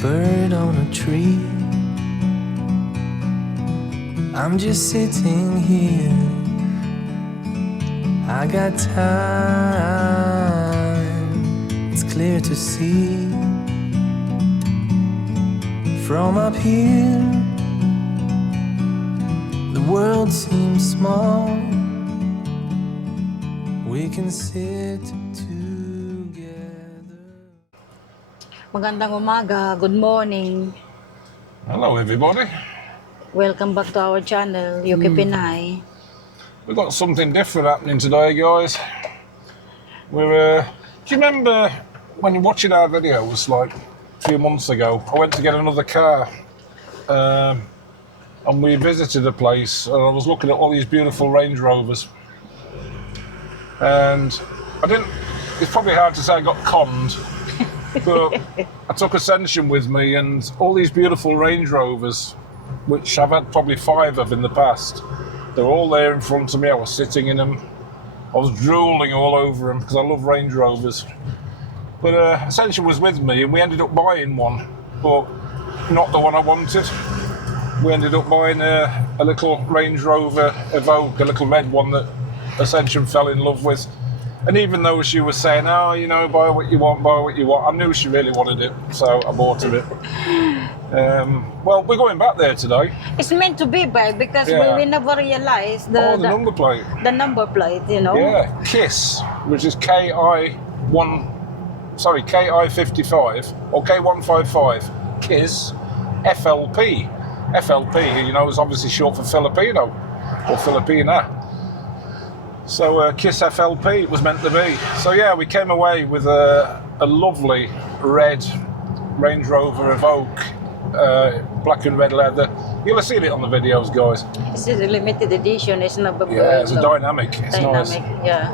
bird on a tree. I'm just sitting here. I got time. It's clear to see from up here. The world seems small. We can sit together. Magandang umaga, good morning. Hello everybody. Welcome back to our channel, UK-PINAY. We've got something different happening today, guys. Do you remember when you're watching our videos like a few months ago, I went to get another car and we visited a place and I was looking at all these beautiful Range Rovers. And it's probably hard to say I got conned, but I took Ascension with me and all these beautiful Range Rovers, which I've had probably 5 of in the past, they're all there in front of me. I was sitting in them. I was drooling all over them because I love Range Rovers. But Ascension was with me and we ended up buying one, but not the one I wanted. We ended up buying a little Range Rover Evoque, a little red one that Ascension fell in love with. And even though she was saying, oh, you know, buy what you want, I knew she really wanted it, so I bought her it. Well, we're going back there today. It's meant to be back because we never realized the number plate. The number plate, you know. Yeah, KISS, which is KI55 or K155, KISS FLP. FLP, you know, is obviously short for Filipino or Filipina. So KISS FLP it was meant to be. So yeah, we came away with a lovely red Range Rover Evoque, black and red leather. You'll have seen it on the videos, guys. It's a limited edition. It's not. It's a dynamic. It's nice. Yeah.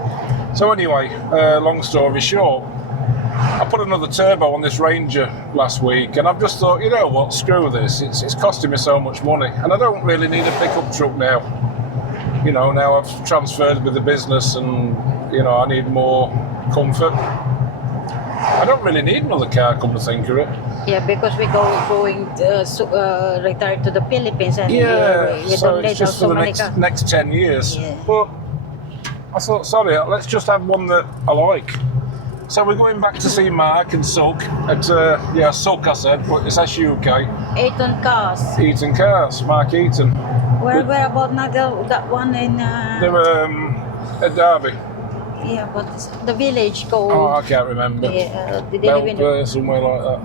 So anyway, long story short, I put another turbo on this Ranger last week, and I've just thought, you know what, screw this. It's costing me so much money, and I don't really need a pickup truck now. You know, now I've transferred with the business and, you know, I need more comfort. I don't really need another car, come to think of it. Yeah, because we're going to retire to the Philippines and we so don't it's need just so for many the next 10 years. Yeah. But I thought, sorry, let's just have one that I like. So we're going back to see Mark and Suk at, Suk I said, but it's S-U-K. Eaton Cars. Eaton Cars, Mark Eaton. Where about now that one in... They were at Derby. Yeah, but the village called... Oh, I can't remember. Yeah, Belper, somewhere like that.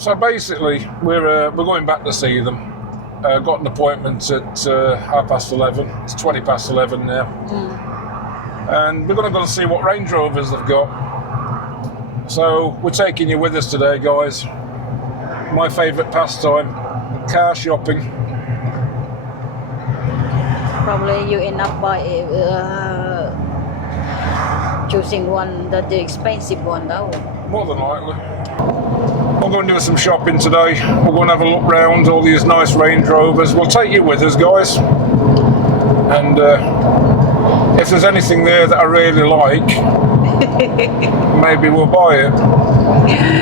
So basically, we're going back to see them. Got an appointment at 11:30. It's 11:20 now. And we're going to go and see what Range Rovers they've got. So we're taking you with us today, guys. My favourite pastime, car shopping. Probably you end up by choosing one the expensive one though. More than likely. We're going to do some shopping today. We're going to have a look round all these nice Range Rovers. We'll take you with us, guys. And if there's anything there that I really like, maybe we'll buy it.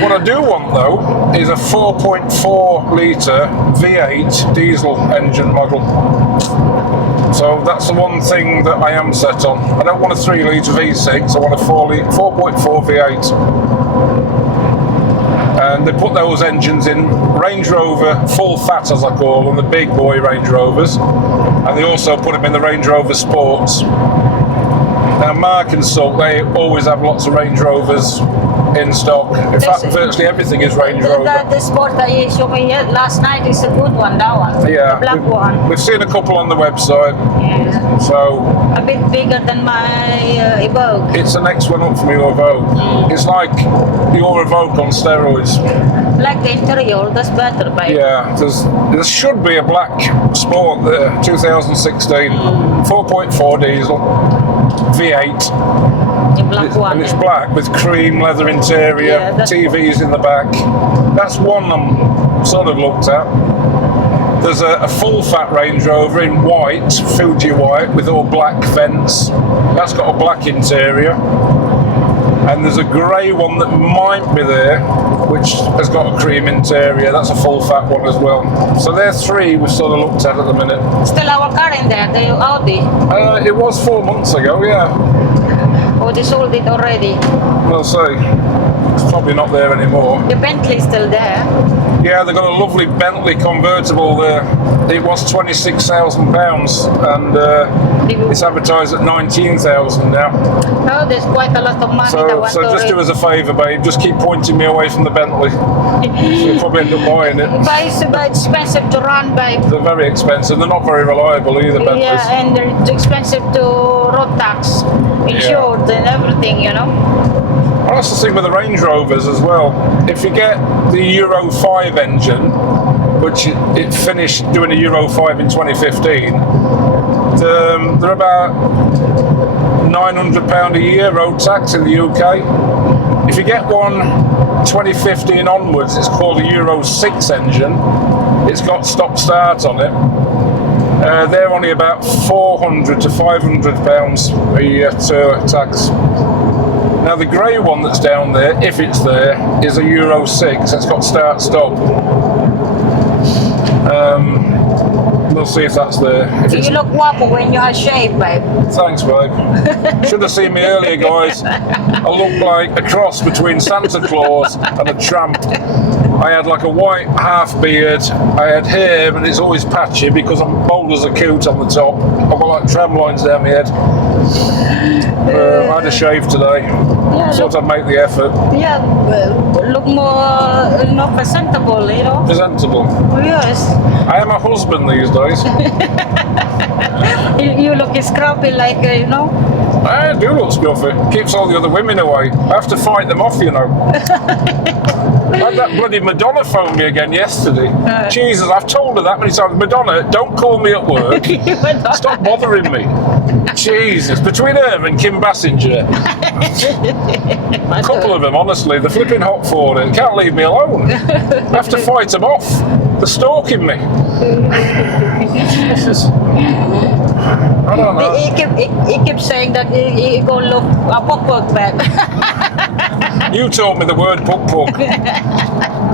What I do want though is a 4.4 litre V8 diesel engine model. So that's the one thing that I am set on. I don't want a 3 litre V6, I want a 4.4 V8. And they put those engines in Range Rover full fat, as I call them, the big boy Range Rovers, and they also put them in the Range Rover Sports. Now Mark and Suk, they always have lots of Range Rovers in stock. In fact, virtually everything is Range Rover. The sport that you showed me last night is a good one, that one. Yeah, the black one. We've seen a couple on the website. Yeah. So a bit bigger than my Evoque. It's the next one up from your Evoque. It's like your Evoque on steroids. Like the interior, that's better, babe. Yeah, there should be a black Sport there, 2016, 4.4 diesel, V8. The black one. And it's black with cream leather interior, TVs in the back. That's one I'm sort of looked at. There's a full fat Range Rover in white, Fuji white, with all black vents. That's got a black interior. And there's a grey one that might be there. which has got a cream interior. That's a full fat one as well. So they're three we've sort of looked at the minute. Still our car in there, the Audi. It was 4 months ago, yeah. Oh, they sold it already. We'll see. It's probably not there anymore. The Bentley's still there. Yeah, they've got a lovely Bentley convertible there. It was £26,000 and it's advertised at 19,000 now. Oh, there's quite a lot of money that So, want so to just do us a favour, babe. Just keep pointing me away from the Bentley. You'll probably end up buying it. But it's expensive to run, babe. They're very expensive. They're not very reliable either, Bentleys. Yeah, and they're too expensive to road tax, insured and everything, you know. Well, that's the thing with the Range Rovers as well. If you get the Euro 5 engine, which it finished doing a Euro 5 in 2015, they're about £900 a year road tax in the UK. If you get one 2015 onwards, it's called a Euro 6 engine. It's got stop-start on it. They're only about £400 to £500 a year to tax. Now the grey one that's down there, if it's there, is a Euro 6. It's got start-stop. We'll see if that's there. You look guapo when you are shaved, babe. Thanks, babe. Should have seen me earlier, guys. I look like a cross between Santa Claus and a tramp. I had like a white half beard. I had hair, but it's always patchy because I'm bald as a coot on the top. I've got like tram lines down my head. I had a shave today. Yeah, Thought I'd make the effort. Yeah, look more, presentable, you know. Presentable. Yes. I am a husband these days. You look scruffy, like, you know. I do look scruffy. Keeps all the other women away. I have to fight them off, you know. I had that bloody Madonna phone me again yesterday. Jesus, I've told her that many times. Madonna, don't call me at work. Stop bothering me. Jesus, between her and Kim Basinger. A couple of them, honestly. They're flipping hot for it. Can't leave me alone. I have to fight them off. They're stalking me. I don't know. He keeps saying that he go look a pok back. You taught me the word puk-puk.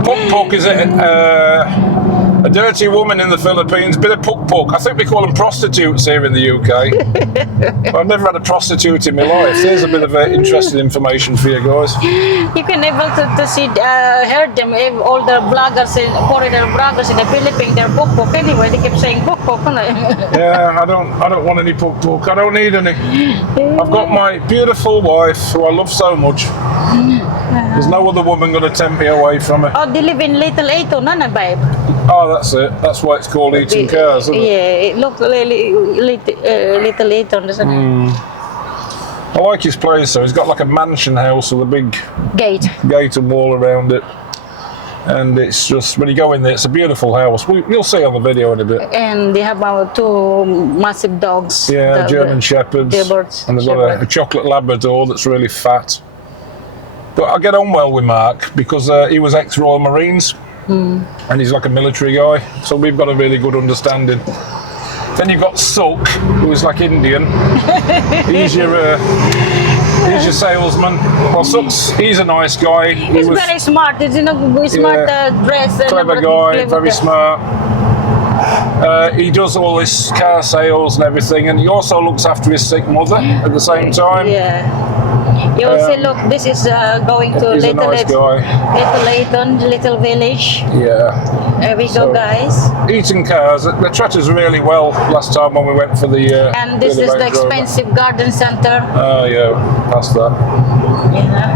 Puk-puk is a dirty woman in the Philippines, bit of puk-puk. I think we call them prostitutes here in the UK. I've never had a prostitute in my life. There's a bit of interesting information for you guys. You can able to see, heard them, all the bloggers, foreigner bloggers in the Philippines, they're puk-puk anyway. They keep saying puk-puk. Yeah, I don't want any puk-puk. I don't need any. I've got my beautiful wife, who I love so much. There's no other woman going to tempt me away from her. Oh, they live in Little Eton, babe? Oh, that's it. That's why it's called Eton Cars, isn't it? Yeah, it looks really Little Eton, doesn't it? I like his place, though. He's got like a mansion house with a big Gate and wall around it. And it's just, when you go in there, it's a beautiful house. You'll see on the video in a bit. And they have two massive dogs. Yeah, German Shepherds. And they've got a chocolate Labrador that's really fat. But I get on well with Mark because he was ex-Royal Marines. And he's like a military guy. So we've got a really good understanding. Then you've got Suk, who is like Indian. He's your salesman. Well, he's a nice guy. He's very smart. He's smart dress. Clever guy, very smart. He does all this car sales and everything, and he also looks after his sick mother at the same time. Yeah. You will see, look, this is going to Little Eton, little village. Yeah. There we go, guys. Eating cars. They treated us really well last time when we went for the. And this is the expensive garden center. Oh yeah, past that. Yeah.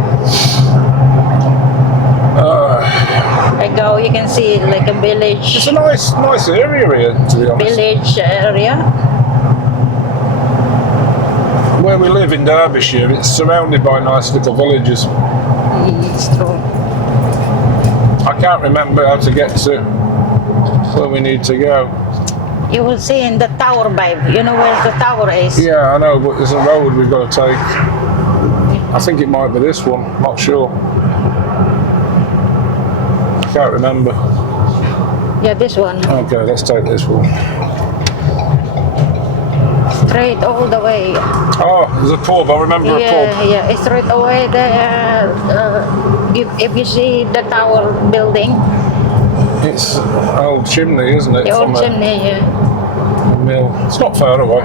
There you go. You can see like a village. It's a nice area here, to be honest. Village area. Where we live in Derbyshire, it's surrounded by nice little villages. It's true. I can't remember how to get to where we need to go. You will see in the tower, babe. You know where the tower is? Yeah, I know, but there's a road we've got to take. I think it might be this one, not sure. I can't remember. Yeah, this one. Okay, let's take this one. straight all the way. Oh, there's a pub. I remember a pub. Yeah, it's straight away there. If you see the tower building, It's an old chimney, isn't it? the old from a chimney, yeah. mill. It's not far away.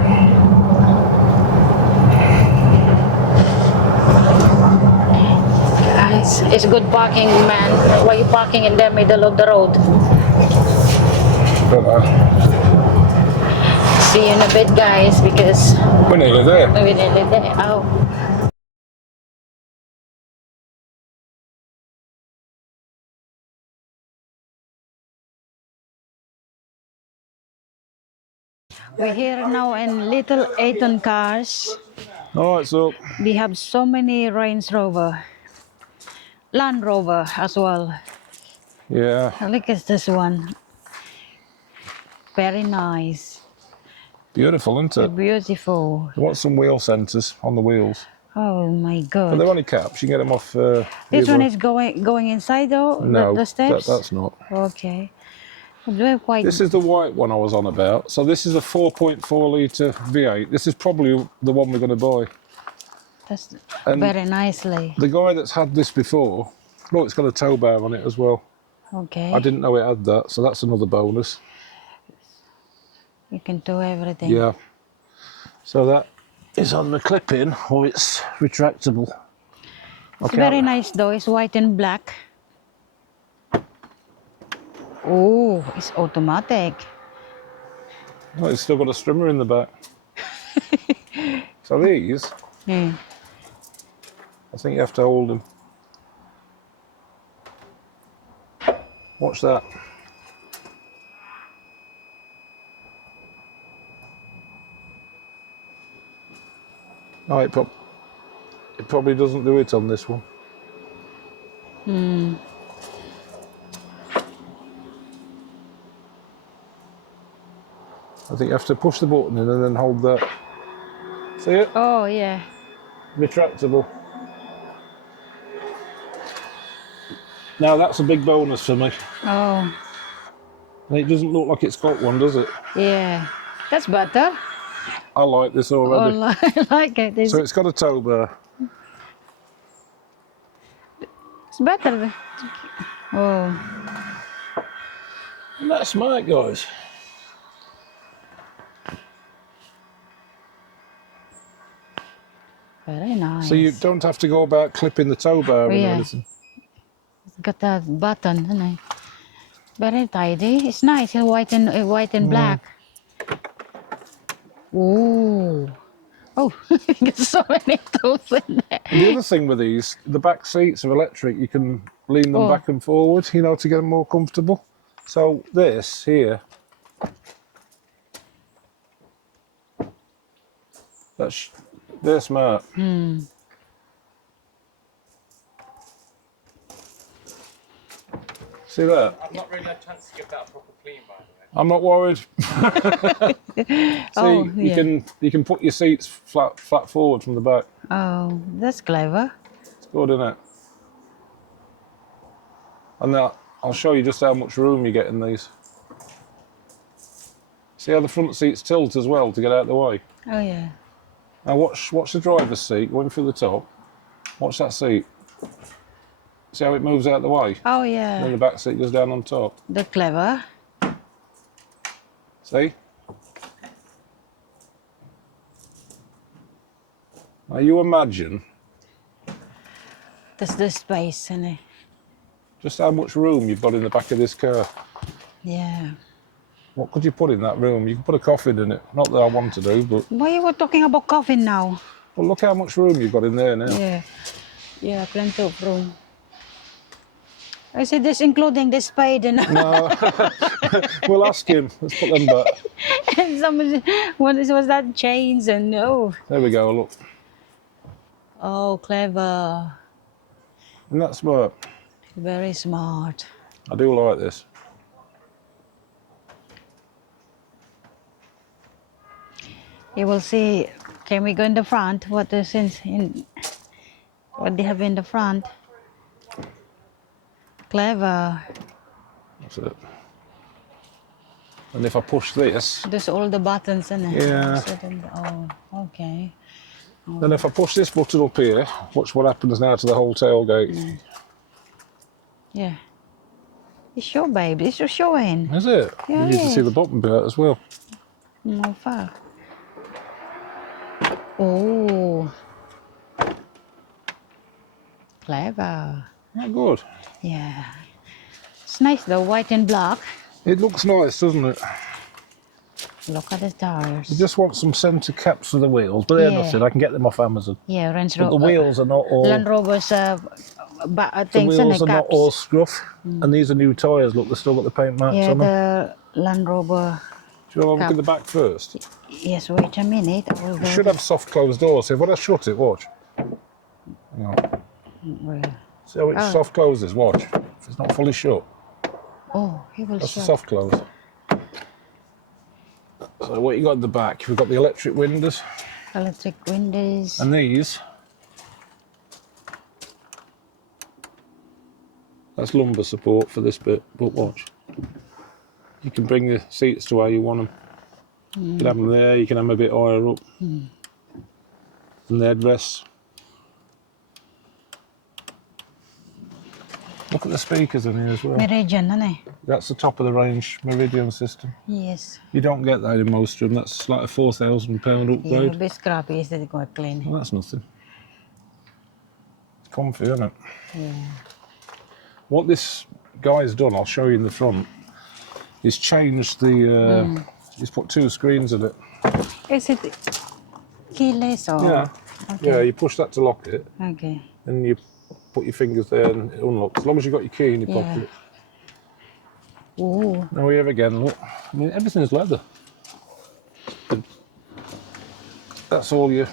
It's good parking, man. Why you parking in the middle of the road? But, See you in a bit, guys, because we're nearly there. we're nearly there. Oh. We're here now in Little Eton cars. All right, so We have so many Range Rover, Land Rover as well. yeah, Look at this one. Very nice. beautiful, isn't it? Beautiful. You want some wheel centres on the wheels, Oh my but they're god. only caps. You can get them off. This one either- is going inside though? no, The steps? that's not. Okay. They're quite... This is the white one I was on about. So this is a 4.4 litre V8. This is probably the one we're going to buy. That's And very nicely. the guy that's had this before, look, it's got a tow bar on it as well. Okay. I didn't know it had that, so that's another bonus. You can do everything. Yeah. So that is on the clip-in, or it's retractable. It's very nice though. It's white and black. Oh, it's automatic. Oh, it's still got a strimmer in the back. So these, Yeah. I think you have to hold them. Watch that. Oh, it probably doesn't do it on this one. I think you have to push the button in and then hold that. See it? Oh yeah. Retractable. Now that's a big bonus for me. Oh And it doesn't look like it's got one, does it? yeah. That's better. I like this Oh, already. I like it. So it's got a tow bar. It's better. Oh. And that's smart, guys. Very nice. So you don't have to go about clipping the tow bar and Yeah. anything. It's got that button, isn't it? Very tidy. It's nice. It's white and black. Ooh. Oh, there's so many tools in there. And the other thing with these, the back seats are electric. You can lean them Oh. back and forward, you know, to get them more comfortable. So this here, they're smart. See that? I've not really had a chance to give that a proper clean, by the way. I'm not worried. See, Oh, yeah. you can put your seats flat forward from the back. Oh, that's clever. It's good, isn't it? And now I'll show you just how much room you get in these. See how the front seats tilt as well to get out of the way. Oh yeah. Now watch the driver's seat going through the top. Watch that seat. See how it moves out of the way? Oh And then yeah. the back seat goes down on top. They're clever. See? Now you imagine That's the space, isn't it? just how much room you've got in the back of this car. Yeah. What could you put in that room? You could put a coffin in it. Not that I want to do, but Why you were talking about coffin now? well, look how much room you've got in there now. Yeah. Yeah, plenty of room. I said this including the spade and No, we'll ask him. Let's put them back. and some what was that chains and oh. There we go. Look, Oh, clever. and that's smart. Very smart. I do like this. You will see. Can we go in the front? What they have in the front? Clever. That's it. And if I push this, There's all the buttons in it. Yeah. Oh, okay. then if I push this button up here, watch what happens now to the whole tailgate. Yeah. It's your babe. It's your showing. Is it? Yeah, You need to see it the bottom bit as well. No far. Oh. Clever. Oh, good. Yeah. It's nice though, white and black. It looks nice, doesn't it? Look at the tires. You just want some centre caps for the wheels, but they're Yeah. nothing. I can get them off Amazon. Yeah, Range But Rover. the wheels are not all. Land Rover's The things in wheels the are not caps. all scruff, and these are new tyres. Look, they've still got the paint marks Yeah, on them. the Land Rover. Do you want to look cap. at the back first? Yes, wait a minute. We'll It go should have soft closed doors. So if I shut it, watch. Hang on. Well, See how it Oh. soft closes? Watch. If it's not fully shut, oh, he will that's a shut. soft close. So what you got at the back? We've got the electric windows, Electric windows. and these. That's lumbar support for this bit, but watch. You can bring the seats to where you want them. You can have them there, you can have them a bit higher up. And the headrests. Look at the speakers in here as well. Meridian, isn't That's the top of the range Meridian system. Yes. You don't get that in most of them. That's like a £4,000 Yeah, a upgrade. bit scrappy, is it going clean? Well, that's nothing. It's comfy, isn't it? Yeah. What this guy's done, I'll show you in the front, is changed the. He's put 2 screens in it. Is it keyless or? Yeah. Okay. Yeah, you push that to lock it, Okay. and you put your fingers there and it unlocks. As long as you've got your key in your Yeah. pocket. Ooh. Now here again, look. I mean, everything's leather. That's all your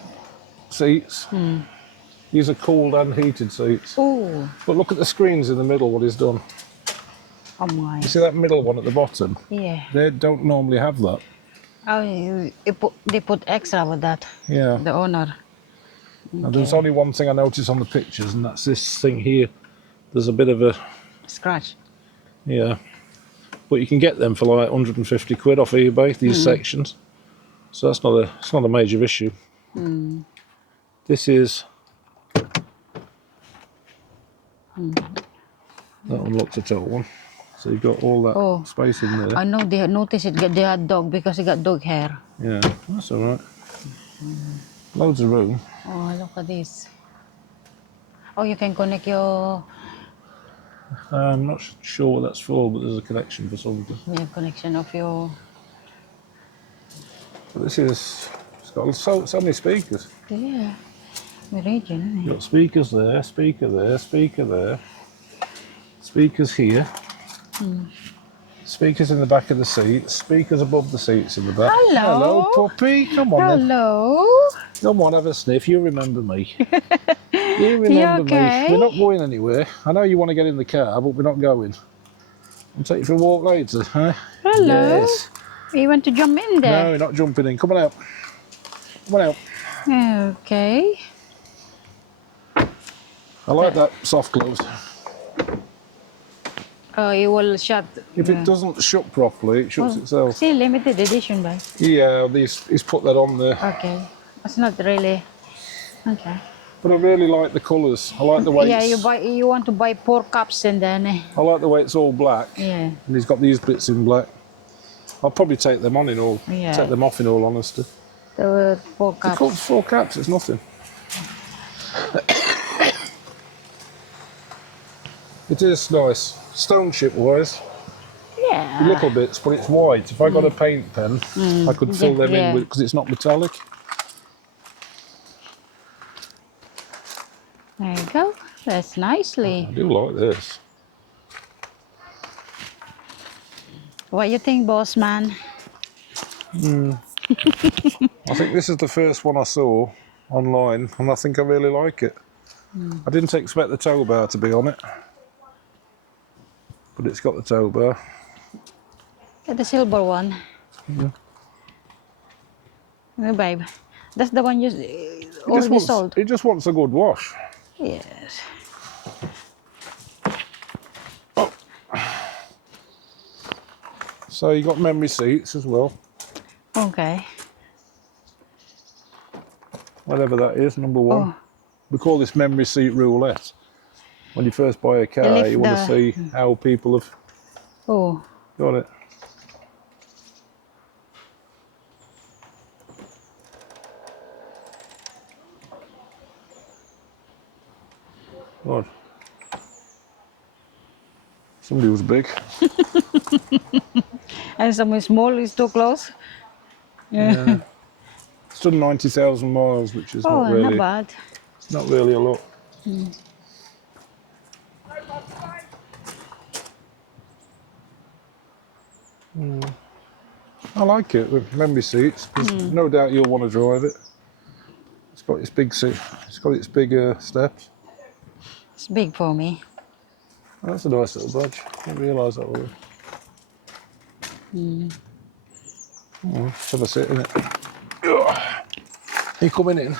seats. These are cooled and heated seats. Ooh. But look at the screens in the middle, what he's done. Oh my. You see that middle one at the bottom? Yeah. They don't normally have that. Oh, they put extra with that. Yeah. The owner. Now, there's only one thing I noticed on the pictures, and that's this thing here. There's a bit of a, Scratch. yeah. But you can get them for like 150 quid off eBay, these sections. So it's not a major issue. This is, that one looks a total one. So you've got all that Oh. space in there. I know they noticed it. They had dog because he got dog hair. Yeah, that's all right. Loads of room. Oh, look at this. Oh, you can connect your I'm not sure what that's for, but there's a connection for something. connection of your. But this is, it's got so many speakers. Yeah. Meridian, isn't You've got speakers there, speaker there, speaker there. Speakers here. Speakers in the back of the seats. Speakers above the seats in the back. Hello. Hello, puppy. Come on then. Hello. Come on, have a sniff. You remember me. You remember okay? me. We're not going anywhere. I know you want to get in the car, but we're not going. I'll take you for a walk later, huh? Hello. Yes. You want to jump in No, there? you're not jumping in. Come on out. Come on out. Okay. I like that soft close. Oh, it will shut. If it doesn't shut properly, it shuts itself. See, limited edition, bye. Yeah, he's put that on there. Okay. It's not really. Okay. But I really like the colours. I like the way Yeah, it's, you want to buy 4 cups and then. I like the way it's all black. Yeah. And he's got these bits in black. I'll probably take them on in all. Yeah. Take them off in all honesty. The 4 They're cups. called 4 caps. It's nothing. It is nice. Stone chip wise, Yeah. little bits, but it's white. If I got a paint pen, I could fill them in with, because it's not metallic. There you go. That's nicely. I do like this. What you think, boss man? I think this is the first one I saw online, and I think I really like it. I didn't expect the tow bar to be on it, but it's got the tow bar. Get the silver one. Yeah, babe. That's the one you already sold. It just wants a good wash. Yes. So you got memory seats as well. Okay. Whatever that is, number one. Oh. We call this memory seat roulette. When you first buy a car, lift you want to the- see how people have Oh. got it. God. Somebody was big. And some small is too close. Yeah. It's done 90,000 miles, which is Oh, not really not bad. not really a lot. I like it with memory seats because no doubt you'll want to drive it. It's got its big seat. It's got its big steps. It's big for me. Oh, that's a nice little badge. I didn't realise that was. Have a sit in it. You coming in?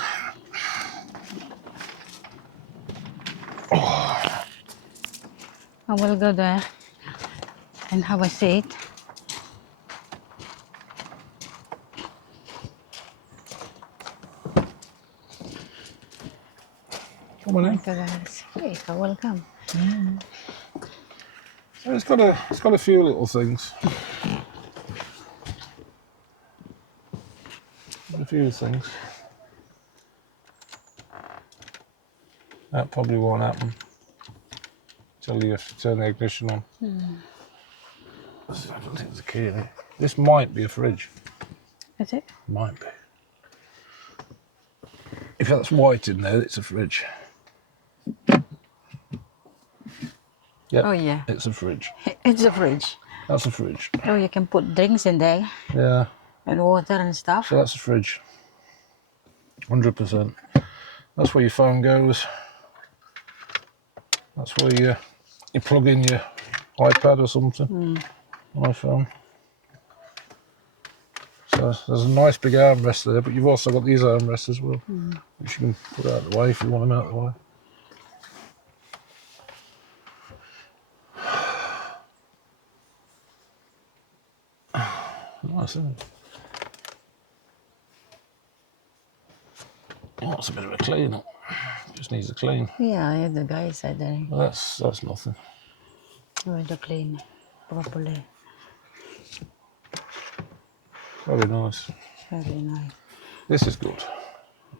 I will go there and have a seat. Come on in. Okay, guys. Hey, welcome. So it's got a few little things. A few things. That probably won't happen until you have to turn the ignition on. I don't think there's a key in it. This might be a fridge. Is it? Might be. If that's white in there, it's a fridge. Yep, Oh, yeah. it's a fridge. It's a fridge. That's a fridge. Oh, you can put drinks in there Yeah, and water and stuff. so that's a fridge. 100%. That's where your phone goes. That's where you plug in your iPad or something. iPhone. So there's a nice big armrest there, but you've also got these armrests as well, which you can put out of the way if you want them out of the way. Nice, isn't it? Oh, it's a bit of a clean up. Just needs a clean. Yeah, the guy said that Well, that's nothing. you want to clean properly. Very nice. Very nice. This is good.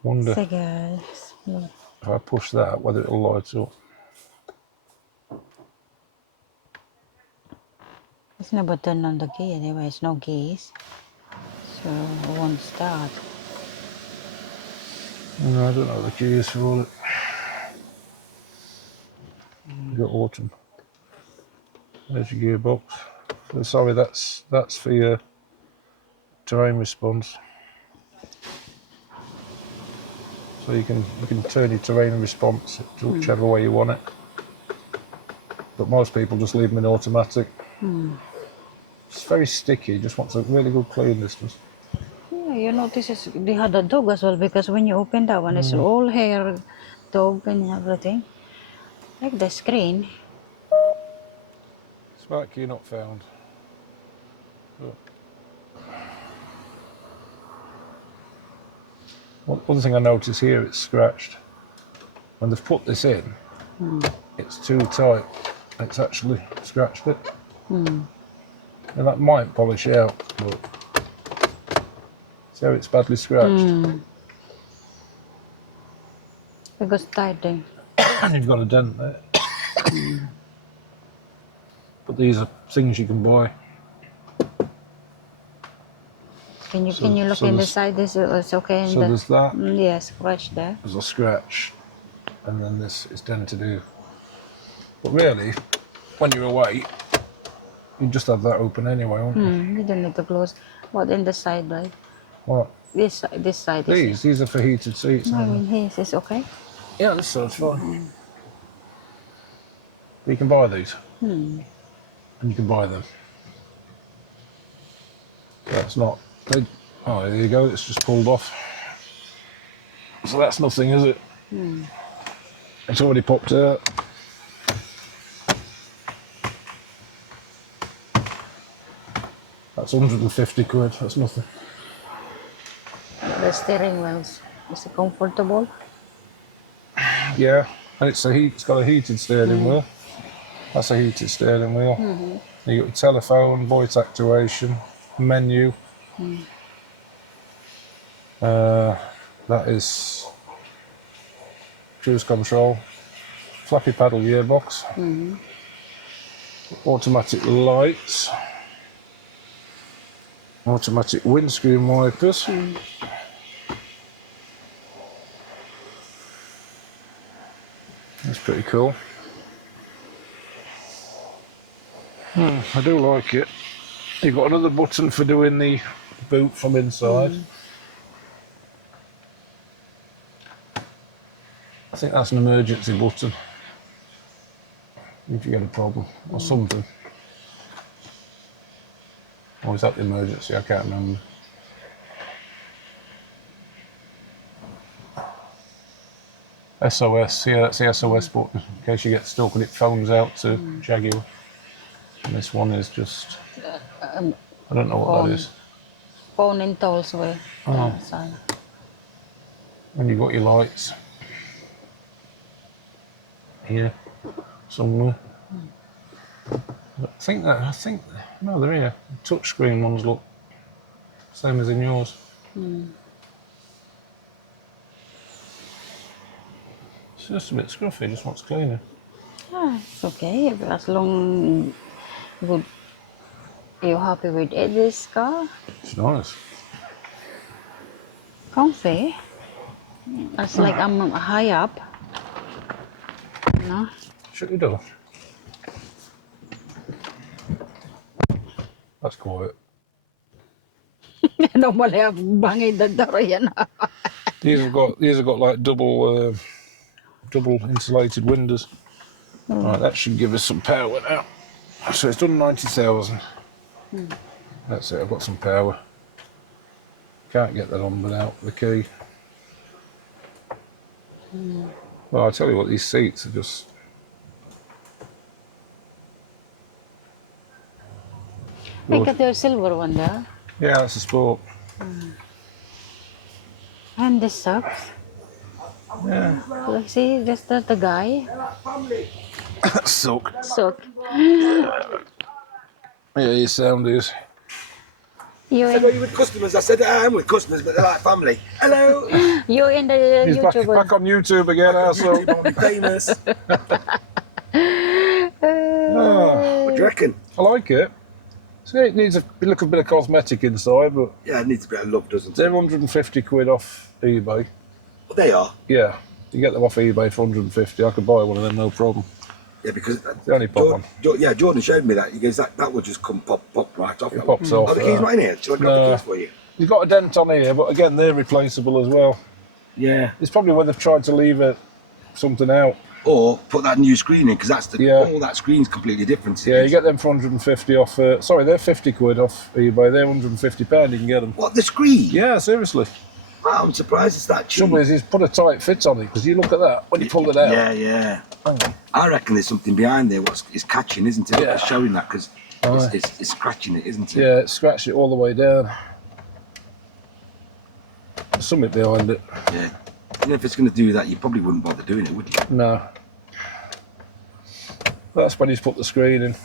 Wonder So, guys, look. if I push that, whether it'll light up. It's never turned on the key anyway. It's no keys, so it won't start. No, I don't know the keys for all it. You got autumn. There's your gearbox. So, sorry, that's for your terrain response. So you can turn your terrain response to whichever way you want it. But most people just leave them in automatic. It's very sticky. Just wants a really good clean. This does. Yeah, you notice they had a dog as well, because when you open that one, it's all hair, dog and everything. Like the screen. Smart key not found. Oh. One thing I notice here, it's scratched. When they've put this in, it's too tight. It's actually scratched it. And that might polish out, but see how it's badly scratched? Because tight there. And you've got a dent there. But these are things you can buy. Can you So- look so in the there's- side? This is okay. So there's that, Yeah, scratch there. there's a scratch, and then this is dented. But really, when you're away, you just have that open anyway, won't you? You don't need to close. What in the side, right? What? This side is. These are for heated seats. No, I aren't mean his is okay. they? Yeah, this side's fine. You can buy these, and you can buy them. That's not. Oh, there you go. It's just pulled off. So that's nothing, is it? It's already popped out. That's 150 quid. That's nothing. The steering wheels. Is it comfortable? Yeah, and it's got a heated steering wheel. That's a heated steering wheel. You got your telephone, voice actuation, menu. That is cruise control, flappy paddle gearbox, automatic lights, automatic windscreen wipers. That's pretty cool. I do like it. You've got another button for doing the boot from inside. I think that's an emergency button if you get a problem or something. Or is that the emergency? I can't remember. SOS, yeah, that's the SOS button in case you get stuck and it phones out to jag you. And this one is just, I don't know what that is. Phone in tolls way. Oh. And you've got your lights here somewhere. I think no, they're here. The touchscreen ones look same as in yours. It's just a bit scruffy, just wants cleaning. It's okay, as long good. You're happy with it, this car? It's nice. Comfy. It's like I'm high up. No? Shut your door. That's quiet. Normally I'm banging the door, you know. These have got like double insulated windows. Right, that should give us some power now. So it's done 90,000. That's it. I've got some power. Can't get that on without the key. Well, I'll tell you what, these seats are just. Look at the silver one there. Yeah, that's a sport. And the socks. Yeah. Look, see, that's the guy. Sock. Sock. Yeah, your sound is. You I said, are in, you with customers? I said, I am with customers, but they're like family. Hello. you in the He's YouTube. back on YouTube again, arsehole. I'll be famous. Ah, What do you reckon? I like it. See, it needs a little bit of cosmetic inside, but Yeah, it needs a bit of love, doesn't it? they're 150 quid off eBay. Well, they are. Yeah, you get them off eBay for 150. I could buy one of them, no problem. Yeah, because The only pop one. Jordan showed me that. He goes, that will just come pop right off. It pops off. Oh, the key's not in here. Shall I grab the keys for you? You've got a dent on here, but again, they're replaceable as well. Yeah. It's probably where they've tried to leave something out. Or put that new screen in, because that's Yeah. all that screen's completely different. Yeah, you get them for 150 off. Sorry, they're 50 quid off eBay. They're 150 pound. You can get them. What, the screen? Yeah, seriously. Wow, I'm surprised it's that cheap. Trouble is, he's put a tight fit on it because you look at that when you pull it out. Yeah, yeah. Hang on. I reckon there's something behind there. It's catching, isn't it? Yeah. It's showing that because Aye. it's scratching it, isn't it? Yeah, it scratched it all the way down. There's something behind it. Yeah. You know, if it's going to do that, you probably wouldn't bother doing it, would you? No. That's when he's put the screen in.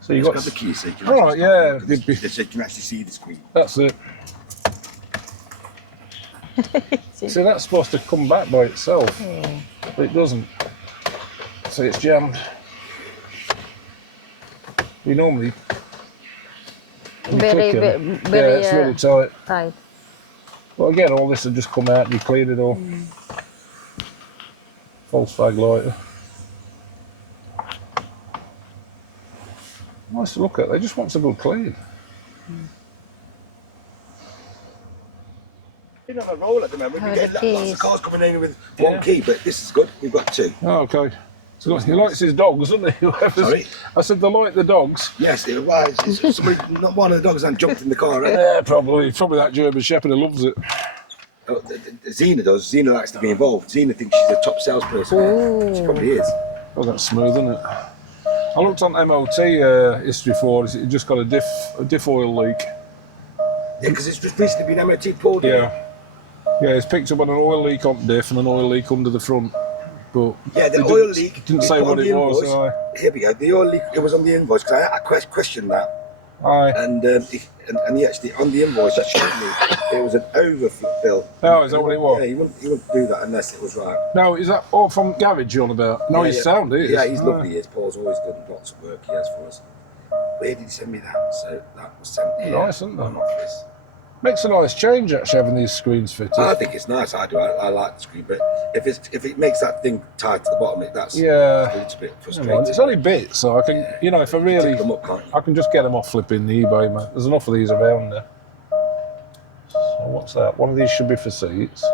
So you Let's got. grab the key so you can All right, actually yeah. start looking at this, so you can actually see the screen. That's it. See, that's supposed to come back by itself, but it doesn't. So it's jammed. You normally. when you Very, click 'em, very, yeah, it's really tight. tight. But again, all this will just come out and you clean it all. False fag lighter. Nice to look at. They just want a good clean. We're on a roll at the moment. How We are get the lots keys? of cars coming in with one key, but this is good. We've got two. Oh, okay. So he likes his dogs, doesn't he? Sorry? I said they like the dogs. Yes, it was. Somebody, not one of the dogs, and jumped in the car. Right? Yeah, probably that German Shepherd who loves it. Oh, Zena does. Zena likes to be involved. Zena thinks she's a top salesperson. She probably is. Oh, that's smooth, isn't it? I looked on MOT history for it. It just got a diff oil leak. Yeah, because it's just recently been MOT pulled. Yeah. Yeah, it's picked up on an oil leak on diff and an oil leak under the front. But Yeah, the it oil leak. didn't we say put what on it the was. invoice. Here we go. The oil leak. It was on the invoice because I questioned that. Aye. And he actually on the invoice that showed me it was an overfill. Oh, is that what it was? Yeah, he wouldn't do that unless it was right. No, is that all from garage you're on about? No, Yeah, he's yeah. sound, he is. Yeah, he's Aye. lovely. He is. Paul's always done lots of work. He has for us. Where did he send me that? So that was sent here. Nice, isn't it? On office. Makes a nice change actually having these screens fitted. I think it's nice. I do. I like the screen, but if it makes that thing tied to the bottom, that's Yeah. a little bit Come frustrating. on, it's only bits, so I can, you know, if I really, Tip them up, can't you? I can just get them off flipping the eBay, man. There's enough of these around there. So what's that? One of these should be for seats.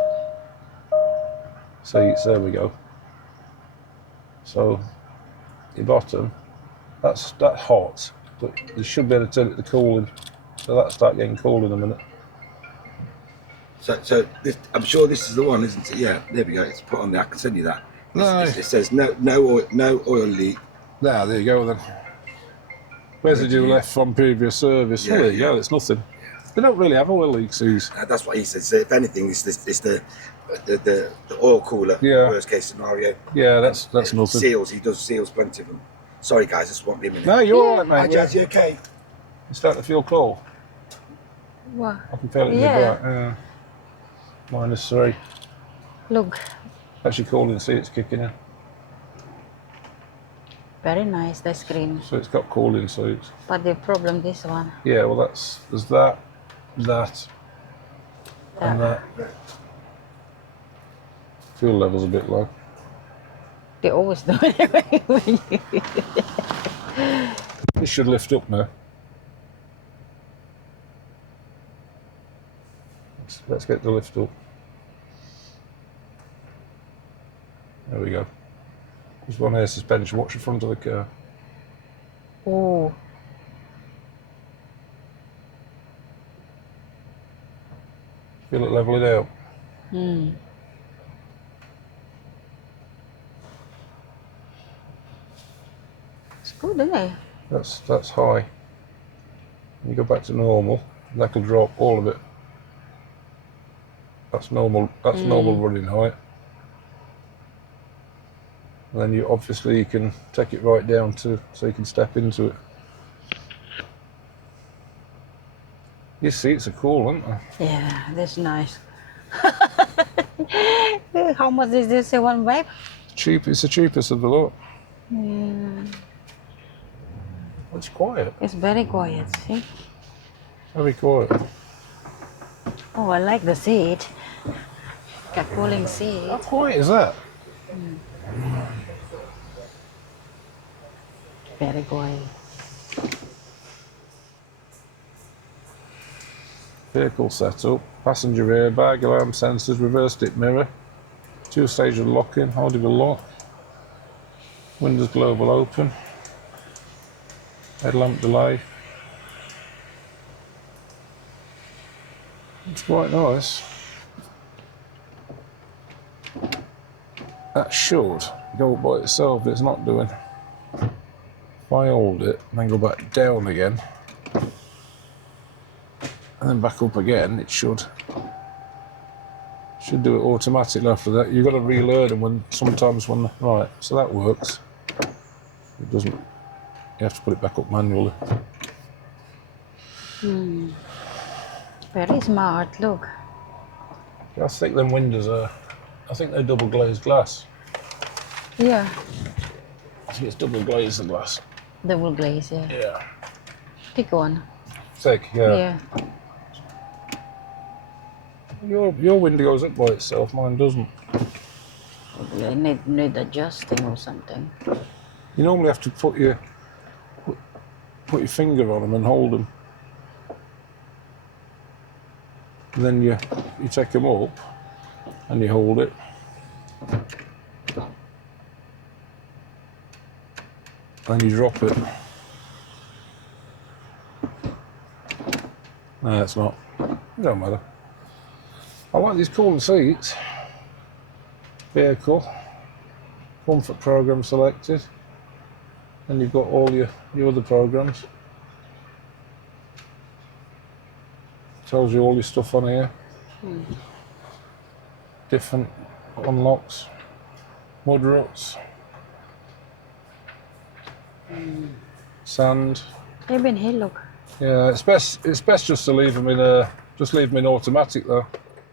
Seats, there we go. So your bottom, that's hot, but you should be able to turn it to cooling. So that'll start getting cool in a minute. So this, I'm sure this is the one, isn't it? Yeah, there we go. It's put on there. I can send you that. No. It says no oil leak. There you go then. Residue left from previous service. Yeah, Well, there you yeah. go, it's nothing. They don't really have oil leaks, these. That's what he said. So if anything, it's the oil cooler. Yeah. Worst case scenario. Yeah, that's nothing. Seals. He does seals plenty of them. Sorry guys, this won't be a minute. No, you're all right, Hi mate. Jazz, you okay? It's starting to feel cold. Wow. I can feel it in Yeah. your back. Yeah. -3. Look, Actually cold and see it's kicking in. very nice, the screen. So it's got cooling seats. But the problem, this one. Yeah, well there's that, and that. Fuel level's a bit low. They always do it when you... This should lift up now. Let's get the lift up. There we go. There's one air suspension. Watch the front of the car. Oh, Feel it level it out. it's good, isn't it? That's high. You go back to normal, that'll drop all of it. That's normal. That's normal running height. And then you can take it right down to so you can step into it. Your seats are cool, aren't they? Yeah, that's nice. How much is this one, babe? Cheap. It's the cheapest of the lot. It's quiet. It's very quiet, see? Very quiet. Oh, I like the seat. Got cooling seat. How quiet is that? Very quiet. Vehicle setup, passenger airbag, alarm sensors, reverse dip mirror, two-stage locking, audible lock, windows global open, headlamp delay. It's quite nice. That should go by itself, but it's not doing. If I hold it and then go back down again, and then back up again, it should do it automatically after that. You've got to relearn them right, so that works. It doesn't, you have to put it back up manually. Very smart, look. I think them windows I think they're double glazed glass. Yeah, I think it's double glazed glass. double glaze, yeah. Yeah. Pick one. Thick, yeah. Yeah. Your window goes up by itself, mine doesn't. You need adjusting or something. You normally have to put your finger on them and hold them. And then you take them up and you hold it. And you drop it. No, it's not. It don't matter. I like these cool seats. Vehicle. Comfort program selected. And you've got all your other programs. Tells you all your stuff on here. Different unlocks, mud ruts, sand. Even here, look. Yeah, it's best just to leave them in automatic though.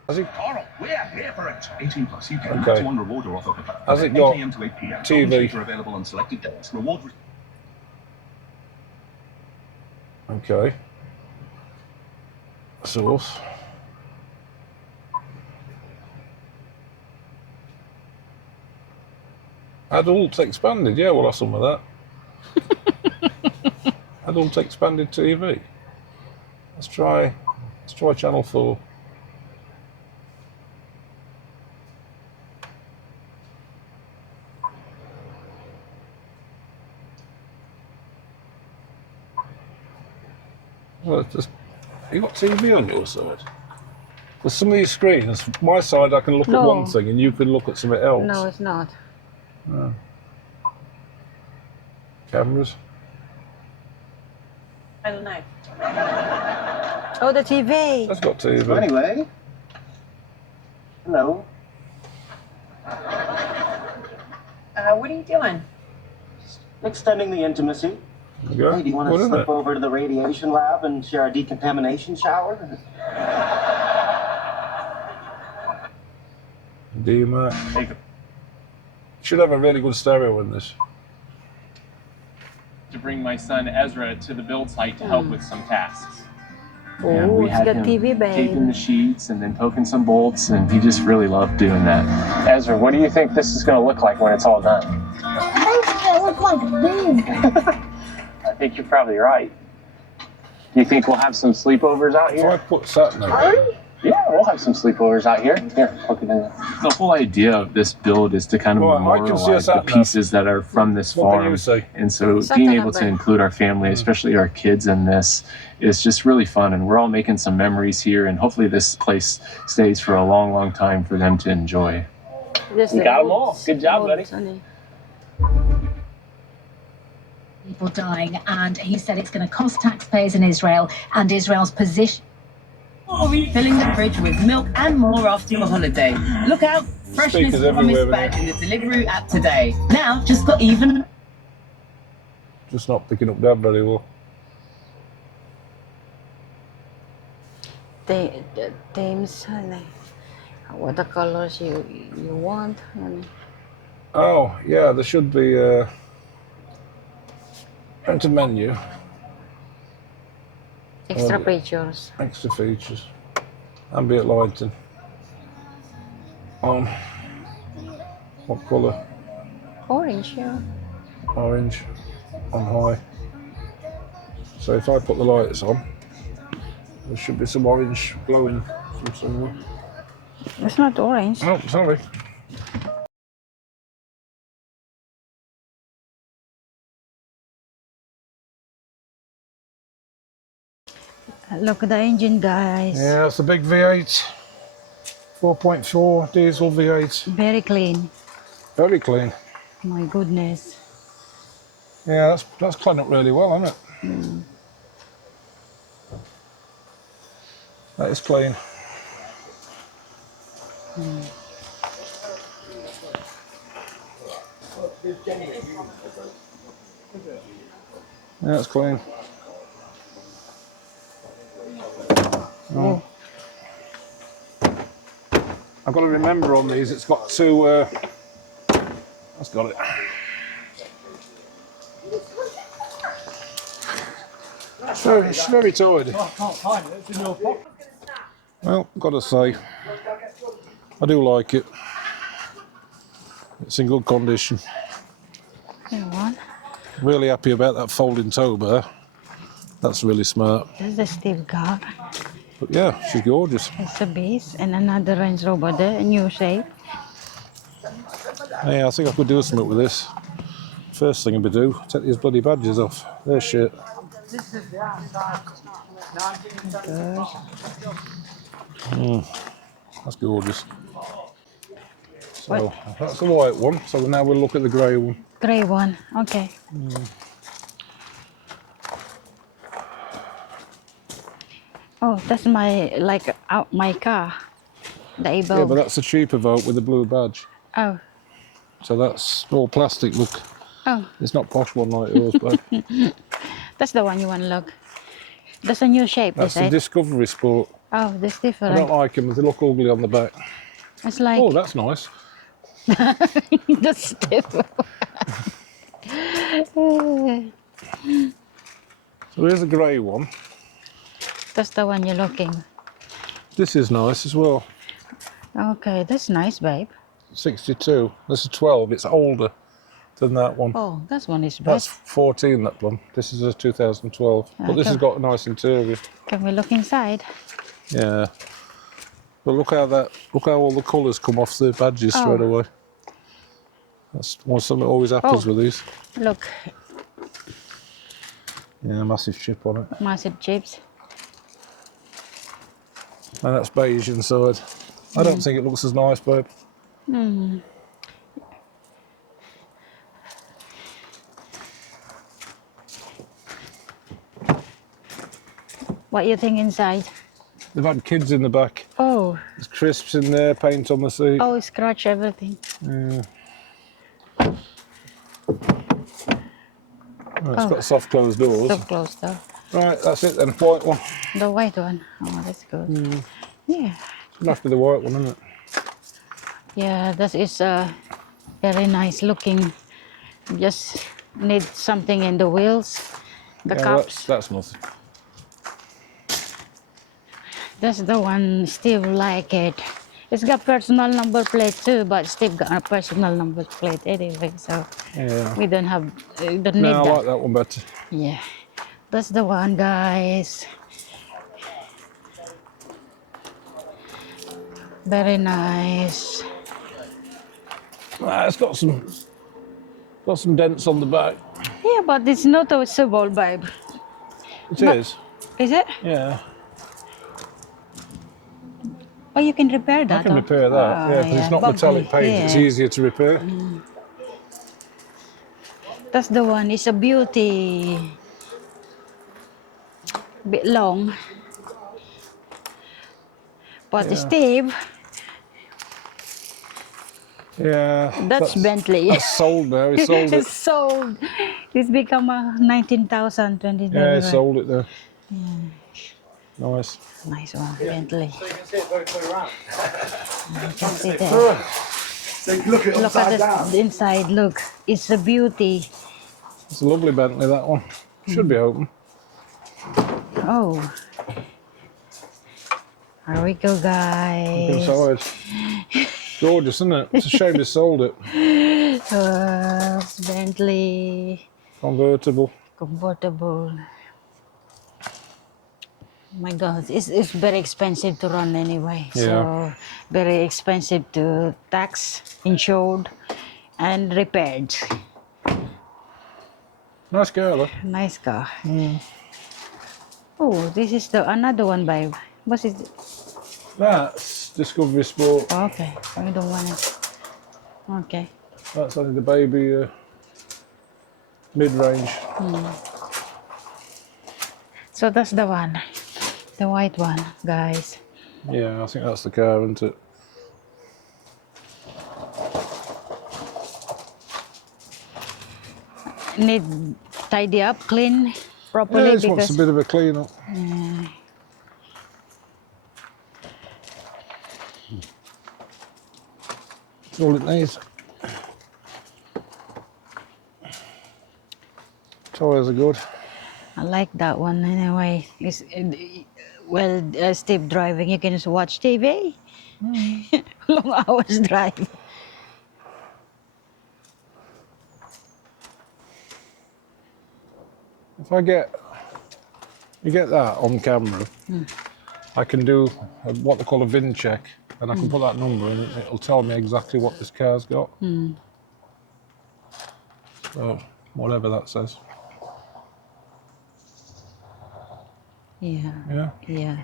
Has it? Alright, we're here for it. 18 plus UK. Okay. One reward or offer for Has it got 8 AM to 8 PM. TV? Are available on selected days. Reward. Okay. Source. Adult expanded, yeah, we'll have some of that. Adult expanded TV. Let's try channel 4. Well, you got TV on your side? With some of these screens, my side I can look at one thing and you can look at something else. No, it's not. No. Cameras. I don't know. Oh, the TV. That's got TV. So anyway, hello. What are you doing? Extending the intimacy. There you go. Hey, do you want What to is slip it? over to the radiation lab and share a decontamination shower? DMAC. Should have a really good stereo in this. To bring my son Ezra to the build site to help with some tasks. Oh, we it's had got him TV, taping babe. the sheets and then poking some bolts, and he just really loved doing that. Ezra, what do you think this is going to look like when it's all done? I think it looks like a boob. I think you're probably right. Do you think we'll have some sleepovers out If here? I put sat nav, Yeah, we'll have some sleepovers out here. Here, plug it in there. The whole idea of this build is to kind of Well, I can see memorialize us the out now. pieces that are from this What can farm. you say? And so Sat being nav, able to babe. include our family, especially our kids in this, is just really fun. And we're all making some memories here. And hopefully this place stays for a long, long time for them to enjoy. This You is got 'em old- all. Good job, old buddy. Sonny. People dying, and he said it's going to cost taxpayers in Israel and Israel's position. Filling the fridge with milk and more after your holiday. Look out, freshness Speakers everywhere, promised badge in the Deliveroo app today. Now, just got even. just not picking up Dad very well. The themes, honey. What the colors you want, honey. Oh, yeah, there should be enter menu, Extra Oh. pictures. extra features, ambient lighting. On. What colour? Orange, yeah. Orange. On high. So if I put the lights on, there should be some orange glowing from somewhere. It's not orange. Oh, sorry. Look at the engine, guys. Yeah, it's a big V8. 4.4 diesel V8. Very clean. Very clean. My goodness. Yeah, that's cleaned up really well, hasn't it? That is clean. Yeah, it's clean. Oh. I've got to remember on these, it's got two. That's got it. It's very tidy. Well, gotta say, I do like it. It's in good condition. You want? Really happy about that folding tow bar. That's really smart. This is the Steve car. But yeah, she's gorgeous. It's a base and another Range Rover there, a new shape. Yeah, I think I could do something with this. First thing I'd do, take these bloody badges off. They're shit. That's gorgeous. So that's the white one. So now we'll look at the grey one. Grey one, okay. Oh, that's my my car. The Yeah, Evo. but that's a cheaper vote with a blue badge. Oh, So that's all plastic. Look, oh, it's not posh one like yours, but that's the one you want to look. That's a new shape, they that's the say. Discovery Sport. Oh, that's I different. don't like them. They look ugly on the back. It's like Oh, that's nice. that's different. So here's a grey one. That's the one you're looking. This is nice as well. Okay, that's nice, babe. 62. This is 12. It's older than that one. Oh, that one is That's best. 14, that one. This is a 2012. But this Okay. has got a nice interior. Can we look inside? Yeah. But look how all the colours come off the badges straight away. That's something that always happens with these. Look, Yeah, massive chip on it. massive chips. And that's beige inside. I don't think it looks as nice, babe. What you think inside? They've had kids in the back. Oh, There's crisps in there, paint on the seat. oh, scratch everything. Yeah. Oh, it's got soft closed doors. So close though. Right, that's it then. White one. The white one. Oh, that's good. Yeah. It'll have to be the white one, isn't it? Yeah, that is very nice looking. Just need something in the wheels. The Yeah, cups. that's nothing. That's the one Steve like it. It's got personal number plate too, but Steve got a personal number plate anyway, so Yeah. we don't need No, I that. like that one better. Yeah, that's the one, guys. Very nice. It's got some dents on the back. Yeah, but it's noticeable, babe. It But- is. Is it? Yeah. Oh, you can repair that. I can repair that. Yeah, because it's not metallic paint. It's easier to repair. That's the one. It's a beauty. Bit long. But Steve, Yeah. that's Bentley. That's sold now. He sold It's it. sold. It's become a 19,000, 20. Yeah, he sold it there. Nice. Nice one, Bentley. So you can see it both way around. You can see there. So you can look at it Look upside at down. the inside. Look, it's a beauty. It's a lovely Bentley, that one. Should be open. Oh. Here we go, guys. Inside. Gorgeous, isn't it? It's a shame they sold it. It's Bentley. Convertible. Comfortable. My God, it's very expensive to run anyway. Yeah. So very expensive to tax, insured, and repaired. Nice car, though. Nice car. Oh, this is the another one, babe. What's it? That's Discovery Sport. Oh, okay, I don't want it. Okay. That's only the baby mid-range. So that's the one, the white one, guys. Yeah, I think that's the car, isn't it? Need tidy up, clean properly Yeah, just wants because a bit of a clean up. That's all it needs. Tyres are good. I like that one anyway. It's well, Steve driving, you can just watch TV. Long hours drive. If you get that on camera, I can do what they call a VIN check, and I can put that number in, and it'll tell me exactly what this car's got. So, whatever that says. Yeah, Yeah, yeah.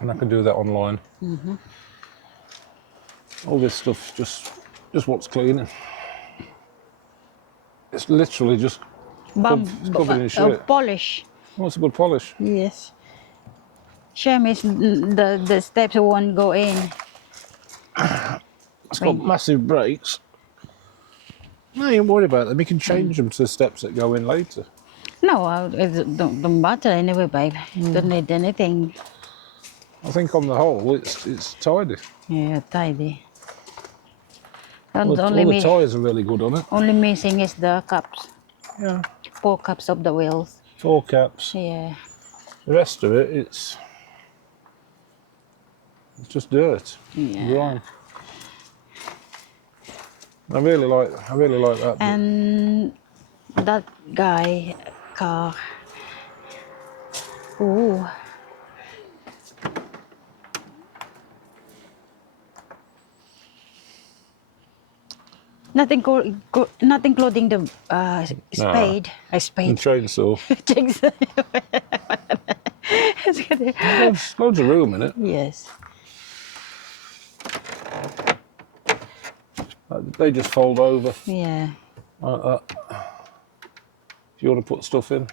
and I can do that online. All this stuff just what's cleaning. It's literally just it's covered in shit. Polish. Oh, it's a good polish. Yes. Shame is the steps won't go in. It's got massive brakes. No, you don't worry about them. You can change them to steps that go in later. No, it don't matter anyway, babe. Don't need anything. I think on the whole, it's tidy. Yeah, tidy. All the tyres are really good on it. Only missing is the cups. Yeah. 4 cups of the wheels. 4 caps. Yeah. The rest of it, it's just dirt. Yeah. Grime. I really like that. And that guy car. Ooh. Not including the spade. A spade. And chainsaw. Chainsaw. There's loads of room in it. Yes. They just fold over Yeah. like that. If you want to put stuff in.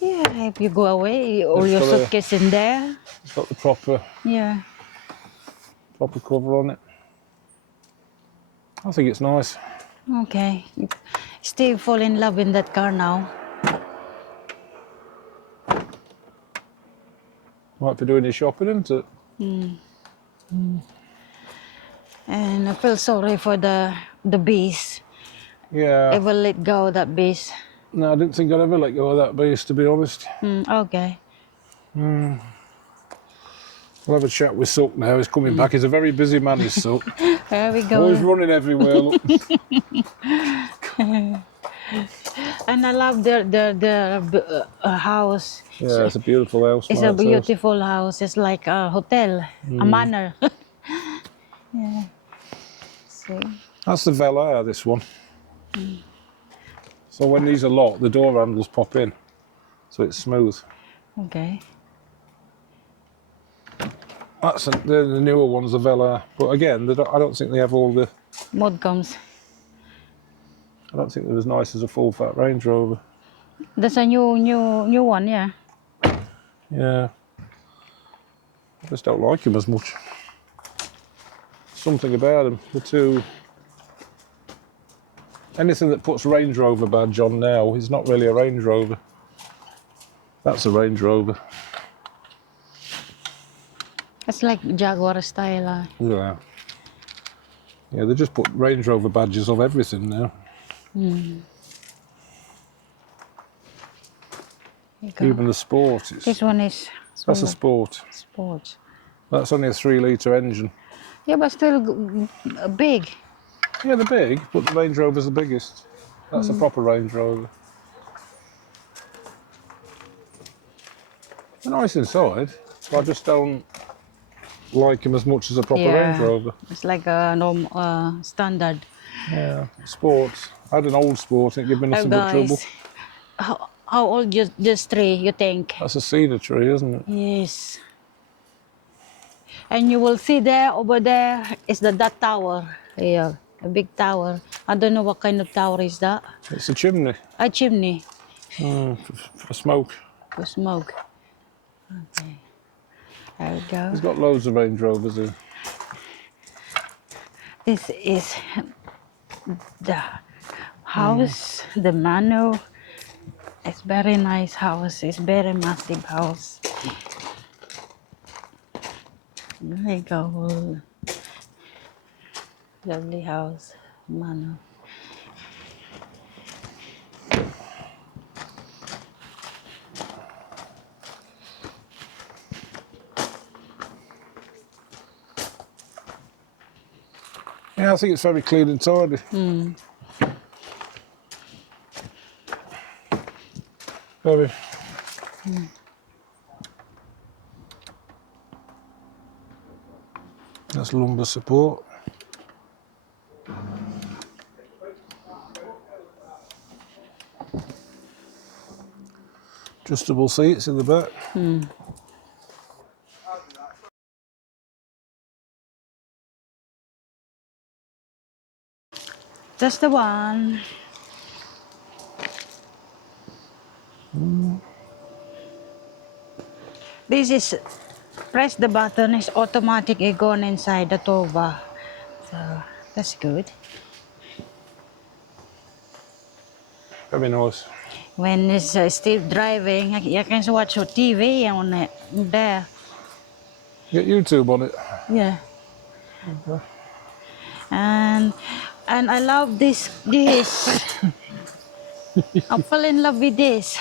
Yeah, if you go away, all It's your got a- suitcase in there. It's got the proper Yeah. cover on it. I think it's nice. Okay. Steve fall in love in that car now. Might be doing your shopping, isn't it? And I feel sorry for the bees. Yeah. I will let go of that bees. No, I didn't think I'd ever let go of that beast, to be honest. Okay. We'll have a chat with Suck now. He's coming back. He's a very busy man, is Suck. There we go. Always running everywhere. Look. And I love the house. Yeah, it's a beautiful house. It's a beautiful house. It's like a hotel, a manor. Yeah. See? That's the Velar, this one. So when these are locked, the door handles pop in. So it's smooth. Okay. The newer ones, the Velar. But again, I don't think they have all the... Mod comes. I don't think they're as nice as a full fat Range Rover. That's a new one, yeah. Yeah. I just don't like them as much. Something about them. The two... Anything that puts Range Rover badge on now is not really a Range Rover. That's a Range Rover. It's like Jaguar style. Yeah. Yeah, they just put Range Rover badges on everything now. Even the Sport. This one is... That's a Sport. Sport. That's only a 3-litre engine. Yeah, but still big. Yeah, they're big, but the Range Rover's the biggest. That's a proper Range Rover. They're nice inside, but I just don't like them as much as a proper Range Rover. It's like a normal standard. Yeah, Sport. I had an old Sport and it gave me nothing but trouble. How old is this tree, you think? That's a cedar tree, isn't it? Yes. And you will see there, over there, is that tower here. A big tower. I don't know what kind of tower is that. It's a chimney. A chimney. For smoke. For smoke. Okay. There we go. He's got loads of Range Rovers here. This is the house, the manor. It's very nice house. It's very massive house. There you go. Lovely house, manor. Yeah, I think it's very clean and tidy. Very. That's lumbar support. Adjustable seats in the back. That's the one. This is, press the button, it's automatically gone inside the tow bar. So that's good. Very nice. When it's still driving, you can watch your TV on it there. Get YouTube on it. Yeah. Okay. And I love this. I fell in love with this.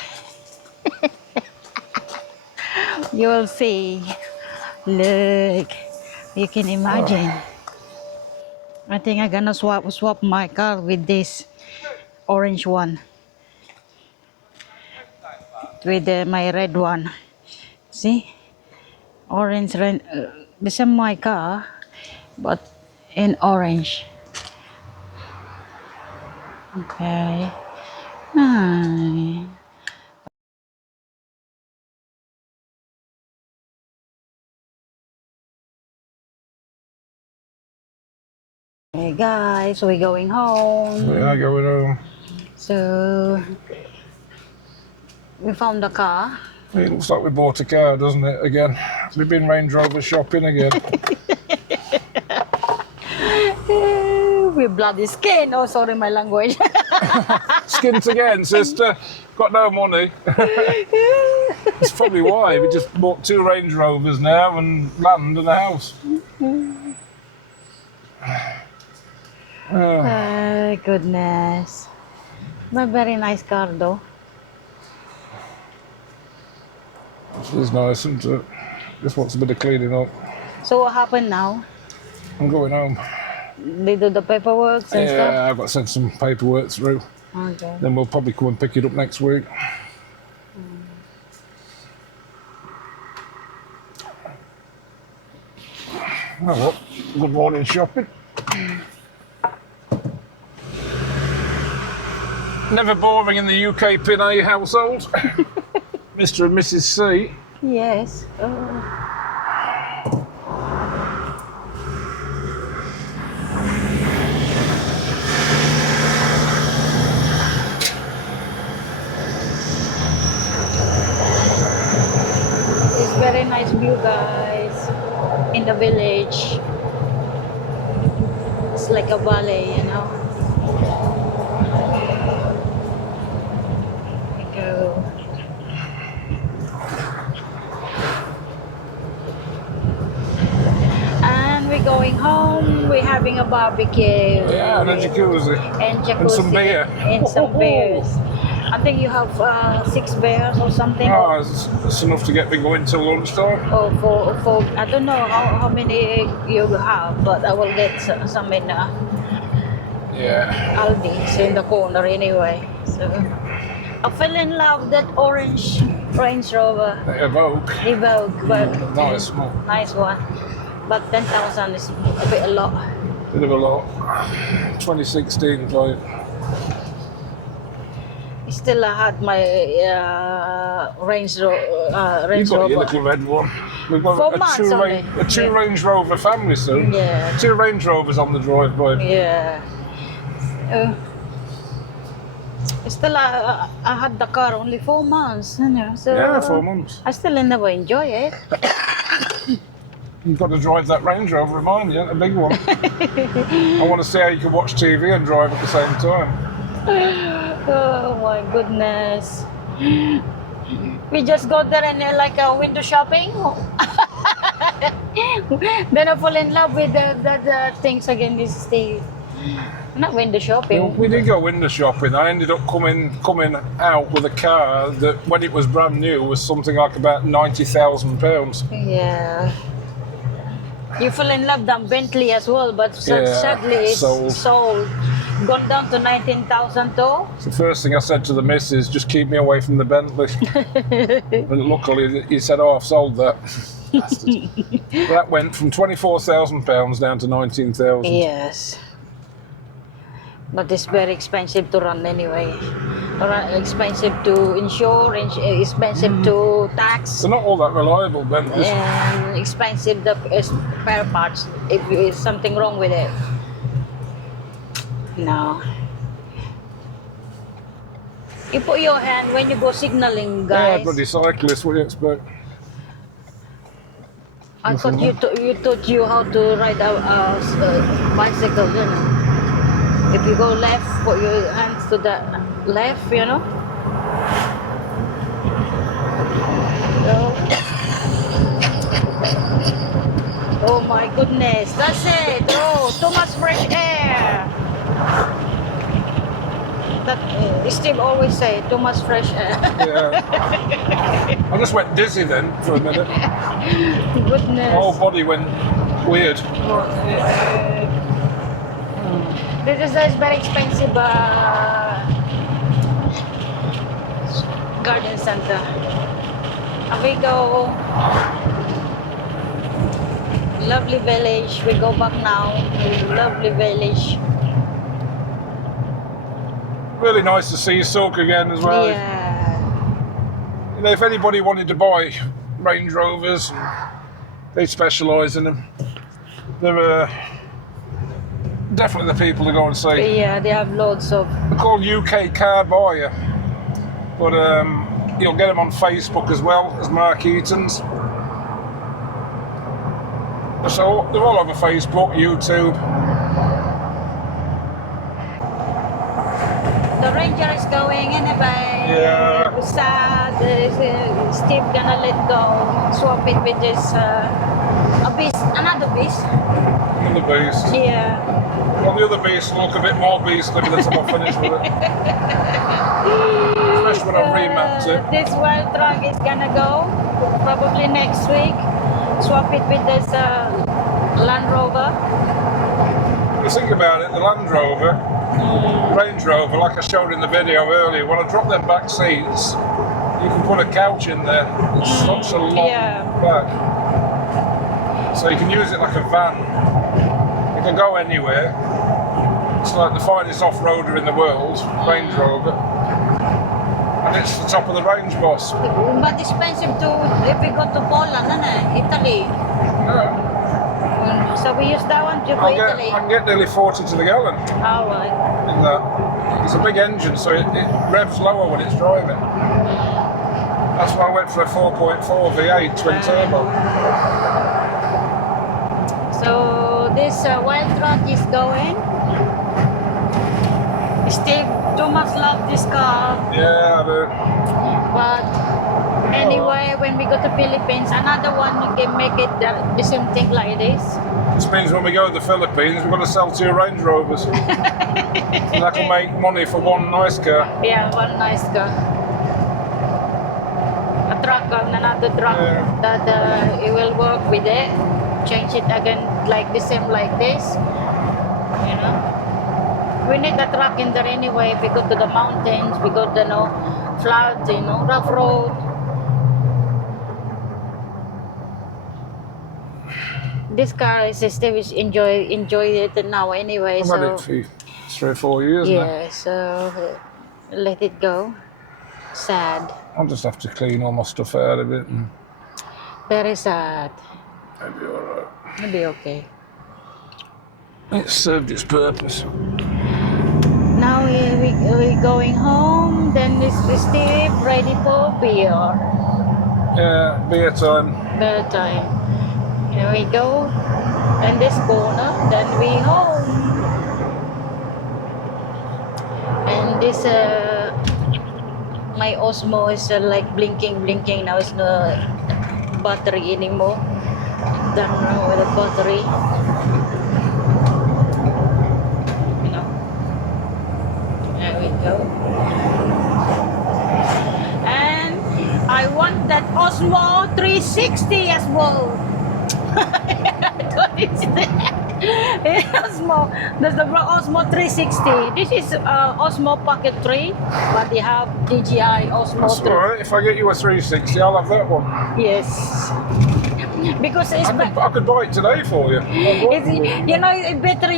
You will see. Look, you can imagine. I think I'm gonna swap my car with this orange one. With my red one. See? Orange, red. This is my car, but in orange. Okay. Nice. Hey guys, we're going home. We are going home. So we found the car. It looks like we bought a car, doesn't it? Again, we've been Range Rover shopping again. We bloody skin. Oh, sorry, my language. Skint again, sister. Got no money. That's probably why. We just bought 2 Range Rovers now and land and a house. Oh, goodness. But very nice car though. This is nice, isn't it? Just wants a bit of cleaning up. So what happened now? I'm going home. They do the paperwork and stuff? Yeah, I've got to send some paperwork through. Okay. Then we'll probably come and pick it up next week. Oh well, good morning shopping. Never boring in the UK-PINAY household. Mr. and Mrs. C. Yes. It's very nice view, guys, in the village. It's like a valley, you know. We go. And we're going home. We're having a barbecue. Yeah, and a jacuzzi. And jacuzzi. And some beer. And some beers. I think you have 6 beers or something. Oh, it's enough to get me going till lunchtime. Or for I don't know how many you have, but I will get some in Yeah. Aldi's in the corner anyway. So I fell in love with that orange Range Rover. The Evoque. But Nice, nice one. But 10,000 is a bit a lot. Bit of a lot. 2016 plate. Still, I had my Range Rover. You've got your little red one. We've got 4 months only. a two Range Rover family soon. Yeah. 2 Range Rovers on the driveway. Yeah. Still, I had the car only 4 months, you know. So Yeah, 4 months. I still never enjoy it. You've got to drive that Range Rover of mine, yeah, a big one. I want to see how you can watch TV and drive at the same time. Oh my goodness. We just go there and like window shopping. Then I fall in love with the things again. This thing. Not window shopping. Well, we did go window shopping. I ended up coming out with a car that, when it was brand new, was something like about £90,000. Yeah. You fell in love with Bentley as well, but sadly it's sold. Gone down to 19,000 though. The first thing I said to the missus, just keep me away from the Bentley. And luckily he said, oh, I've sold that. That went from £24,000 down to 19,000. Yes. But it's very expensive to run anyway. Expensive to insure, expensive to tax. They're not all that reliable, Bentleys. And expensive the spare parts if there's something wrong with it. No. You put your hand when you go signaling, guys. Yeah, bloody cyclist, what do you expect? I thought you taught you how to ride a bicycle, you know. If you go left, put your hands to the left, you know. So, oh my goodness, that's it. Oh, too much fresh air. That Steve always say, too much fresh air. Yeah. I just went dizzy then for a minute. Goodness. My whole body went weird. This is a very expensive garden center. And we go. Lovely village. We go back now. Lovely village. Really nice to see Silk again as well. Yeah. You know, if anybody wanted to buy Range Rovers, they specialise in them. They're definitely the people to go and see. Yeah, they have loads of. They're called UK Car Buyer, but you'll get them on Facebook as well as Mark Eaton's. So they're all over Facebook, YouTube. The Ranger is going anyway. Yeah. Sad. Steve gonna let go. Swap it with this another beast. Another beast. Yeah. Well, the other beast will look a bit more beastly by the time I finish with it. Especially when I've remapped it. This Wildtrak is gonna go probably next week. Swap it with this Land Rover. When you think about it, the Land Rover, Range Rover, like I showed in the video earlier, when I drop them back seats, you can put a couch in there. It's such a long back. So you can use it like a van. You can go anywhere. It's like the finest off-roader in the world, Range Rover. And it's the top of the range, boss. But expensive if we go to Poland, Italy. Yeah. So we use that one to go Italy. I can get nearly 40 to the gallon All right. in that. It's a big engine, so it revs lower when it's driving. That's why I went for a 4.4 V8 twin turbo. So this Wildtrak is going. Steve too much love this car. Yeah, I do. But anyway, when we go to Philippines, another one you can make it the same thing like this. This means when we go to the Philippines, we're going to sell 2 Range Rovers. And that can make money for one nice car. Yeah, one nice car. A truck, another truck that it will work with it. Change it again like the same like this. You know, we need a truck in there anyway. If we go to the mountains, we go to floods, rough road. This car is still enjoy it now anyway. I've had it for 3 or 4 years now. Yeah, so let it go. Sad. I'll just have to clean all my stuff out of it and Very sad. it'll be alright. It'll be okay. It served its purpose. Now we're going home. Then this Steve ready for beer. Yeah, beer time. Beer time. Here we go. And this corner. Then we home. And this my Osmo is like blinking. Now it's no battery anymore. Don't know where the battery. There we go. And I want that Osmo 360 as well. What is that? Osmo. That's the Osmo 360. This is Osmo Pocket 3, but they have DJI Osmo That's 3. alright. If I get you a 360, I'll have that one. Yes. Because it's I could buy it today for you. it's better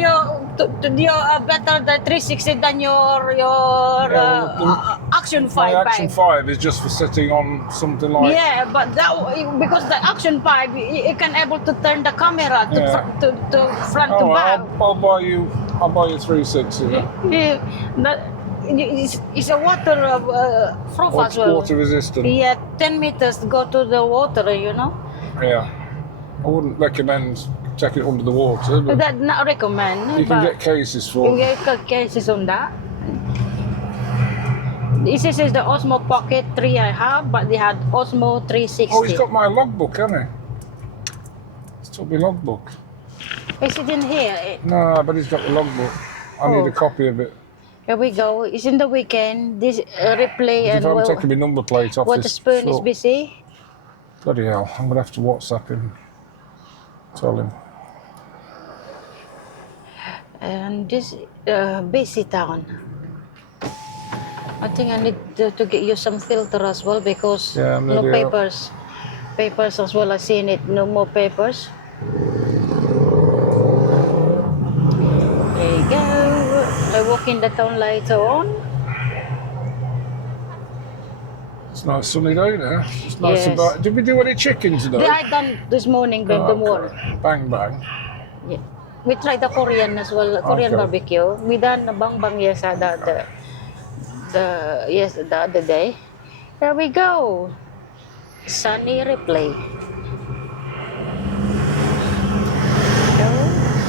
better the 360 than your Action 5. My Action 5 is just for sitting on something like. Yeah, but because the Action 5, you can able to turn the camera to front to back. I'll buy you 360. Yeah, it's a water proof as well. Water resistant. Yeah, 10 meters go to the water, Yeah. I wouldn't recommend taking it under the water, but That not recommend. you can but get cases you for it. get cases on that. This is the Osmo Pocket 3 I have, but they had Osmo 360. Oh, he's got my logbook, hasn't he? He's took my logbook. Is it in here? No, but he's got the logbook. I need a copy of it. Here we go. It's in the weekend. This replay If and I'm taking my number plate off what this the spoon is truck, busy. bloody hell, I'm going to have to WhatsApp him. Tell him. And this busy town. I think I need to get you some filter as well because Yeah, no maybe papers. Papers as well. I seen it. No more papers. There you go. I walk in the town later on. It's nice sunny day now. It's nice Yes. about. Did we do any chicken today? I done this morning with the morning. Bang bang. Yeah. We tried the Korean as well, Korean Okay. barbecue. We done the bang bang yes the other day. There we go. Sunny replay.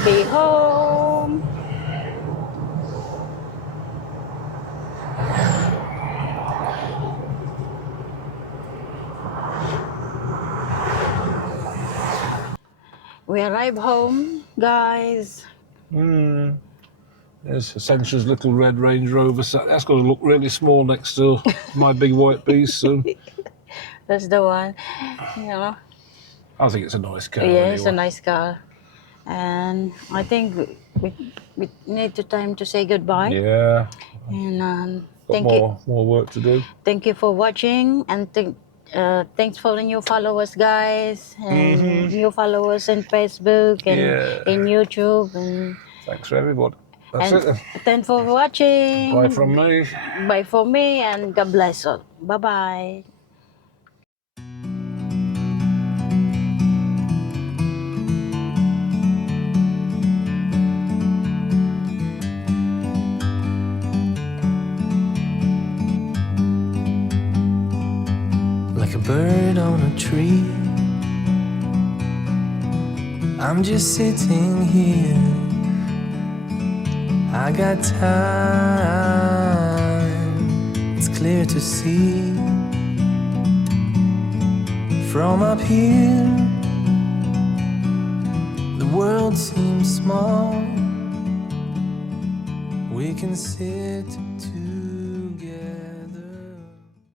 Be home. We arrive home, guys. There's Essential's little red Range Rover. That's going to look really small next to my big white beast soon. That's the one. You know. I think it's a nice car. Yeah, it's a anyway. nice car. And I think we need to time to say goodbye. Yeah. And Got thank you. more work to do. Thank you for watching, and thanks for the new followers, guys, and new followers on Facebook and in YouTube. And Thanks for everybody. That's it then. thanks for watching. Bye from me. Bye for me, and God bless all. Bye bye. Like a bird on a tree, I'm just sitting here. I got time, it's clear to see. From up here, the world seems small. We can sit